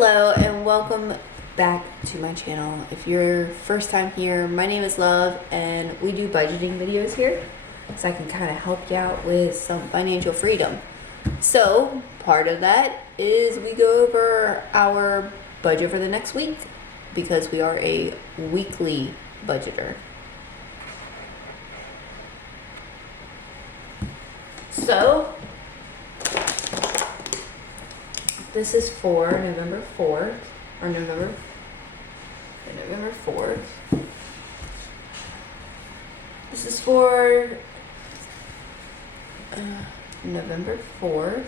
Hello and welcome back to my channel. If you're first time here, my name is Love and we do budgeting videos here so I can kind of help you out with some financial freedom. So part of that is we go over our budget for the next week because we are a weekly budgeter. So this is for November 4th, or November 4th. This is for November 4th.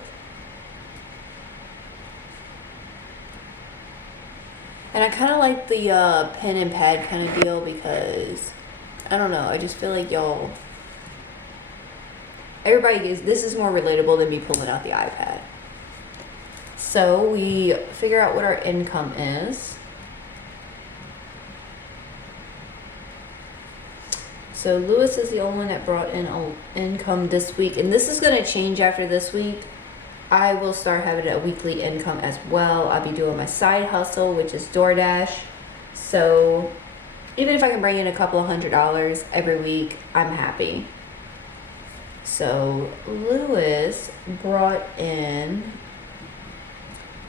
And I kind of like the pen and pad kind of deal because, I don't know, I just feel like this is more relatable than me pulling out the iPad. So we figure out what our income is. So Lewis is the only one that brought in income this week, and this is going to change after this week. I will start having a weekly income as well. I'll be doing my side hustle, which is DoorDash. So even if I can bring in a couple of $100 every week, I'm happy. So Lewis brought in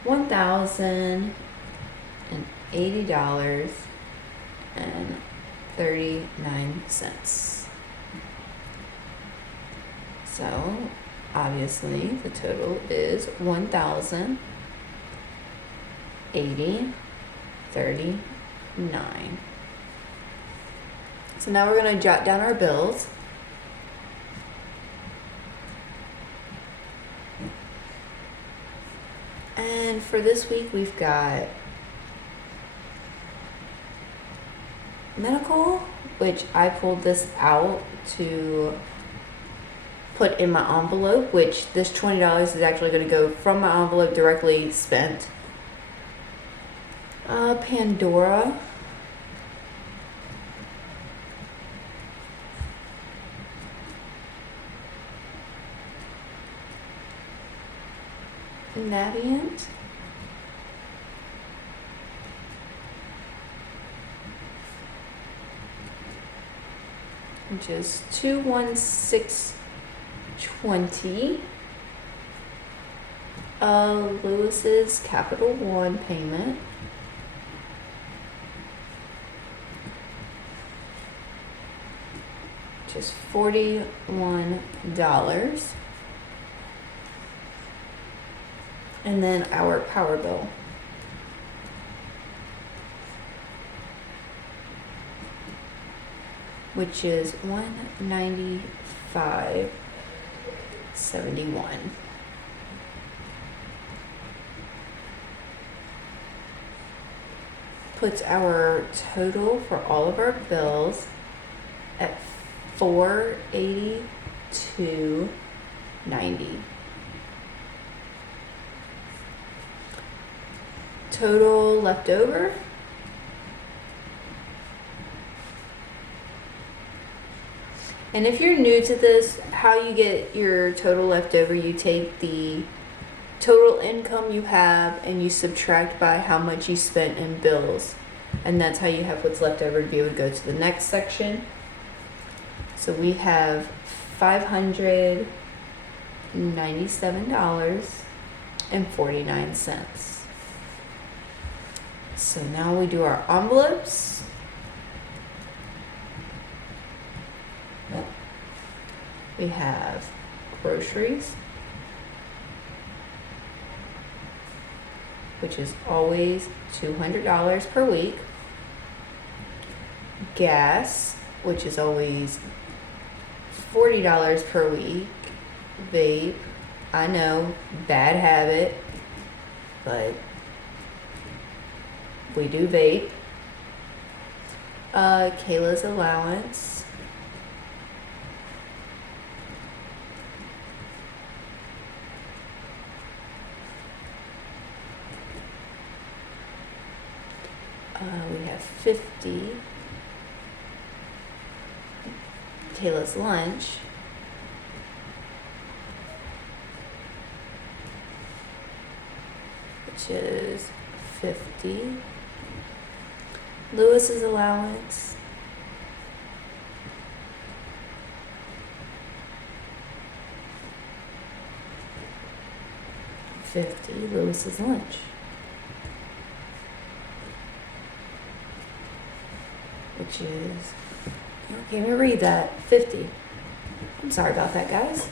$1,080.39. So obviously the total is $1,080.39. So now we're going to jot down our bills. And for this week, we've got medical, which I pulled this out to put in my envelope, which this $20 is actually going to go from my envelope directly spent. Pandora. Navient. Which is $216.20. Lewis's Capital One payment. Which is $41. And then our power bill. Which is $195.71. Puts our total for all of our bills at $482.90. Total left over and if you're new to this, how you get your total left over, you take the total income you have and you subtract by how much you spent in bills, and that's how you have what's left over to be able to go to the next section. So we have $597.49. So now we do our envelopes. We have groceries, which is always $200 per week. Gas, which is always $40 per week. Vape, I know, bad habit, but we do vape. Kayla's allowance. We have 50. Kayla's lunch. which is $50. Lewis's allowance, $50. Lewis's lunch, which is, I can't even read that, $50. I'm sorry about that, guys.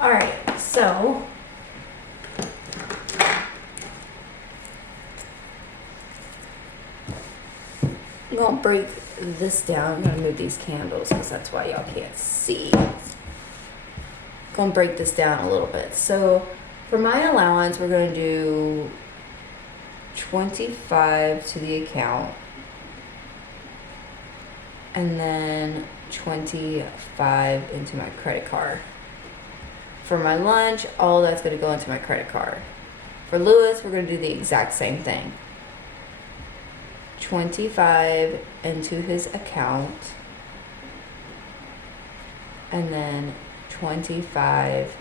All right, so I'm gonna break this down. I'm gonna move these candles because that's why y'all can't see. Gonna break this down a little bit. So for my allowance, we're gonna do 25 to the account, and then 25 into my credit card. For my lunch, all that's gonna go into my credit card. For Lewis, we're gonna do the exact same thing. 25 into his account, and then 25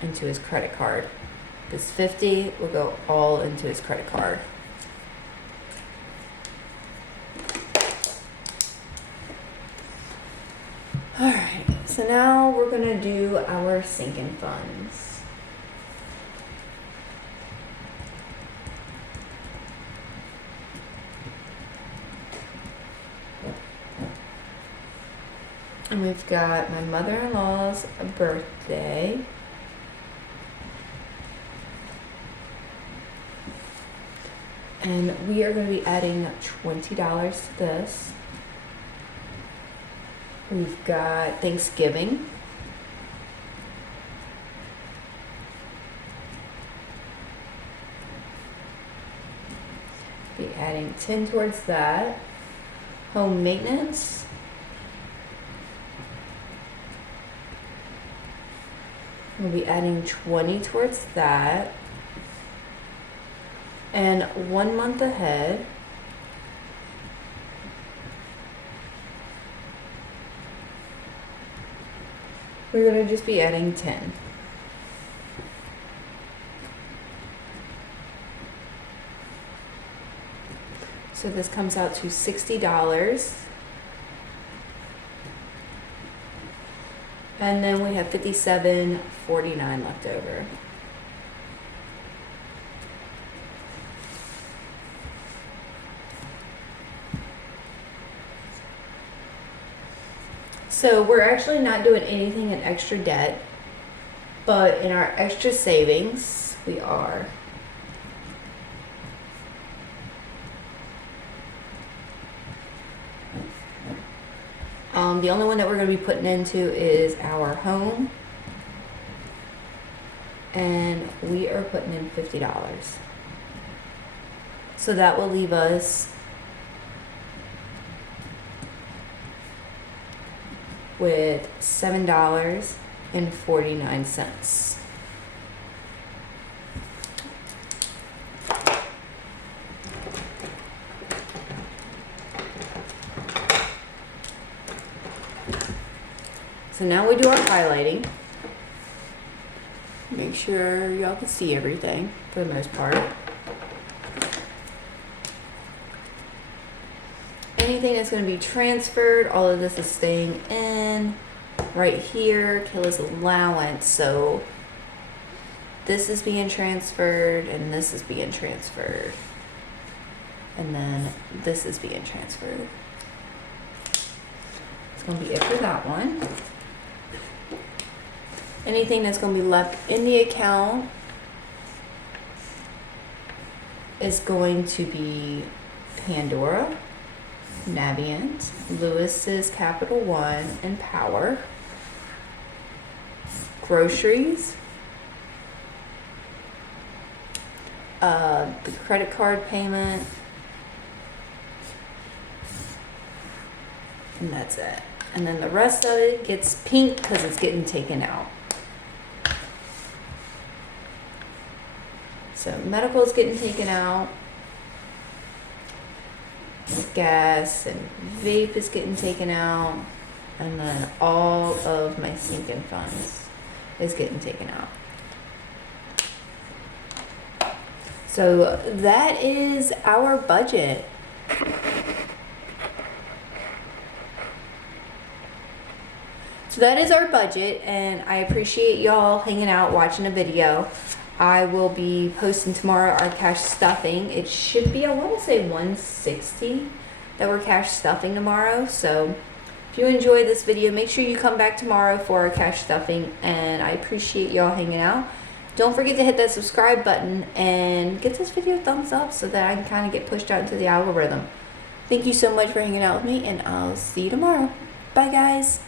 into his credit card. This 50 will go all into his credit card. All right, so now we're gonna do our sinking funds. And we've got my mother-in-law's birthday. And we are going to be adding $20 to this. We've got Thanksgiving. Be adding 10 towards that. Home maintenance. We'll be adding 20 towards that. And 1 month ahead, we're going to just be adding 10. So this comes out to $60. And then we have $57.49 left over. So we're actually not doing anything in extra debt, but in our extra savings, we are. The only one that we're going to be putting into is our home, and we are putting in $50. So that will leave us with $7.49. So now we do our highlighting. Make sure y'all can see everything for the most part. Anything that's going to be transferred, all of this is staying in. Right here, Kayla's allowance. So this is being transferred, and this is being transferred. And then this is being transferred. It's going to be it for that one. Anything that's going to be left in the account is going to be Pandora, Navient, Lewis's Capital One, and Power. Groceries. The credit card payment. And that's it. And then the rest of it gets pink because it's getting taken out. So medical is getting taken out. Gas and vape is getting taken out. And then all of my sinking funds is getting taken out. So that is our budget. So that is our budget, and I appreciate y'all hanging out watching a video. I will be posting tomorrow our cash stuffing. It should be, I want to say 160 that we're cash stuffing tomorrow. So if you enjoyed this video, make sure you come back tomorrow for our cash stuffing, and I appreciate y'all hanging out. Don't forget to hit that subscribe button and get this video a thumbs up so that I can kind of get pushed out into the algorithm. Thank you so much for hanging out with me, and I'll see you tomorrow. Bye, guys.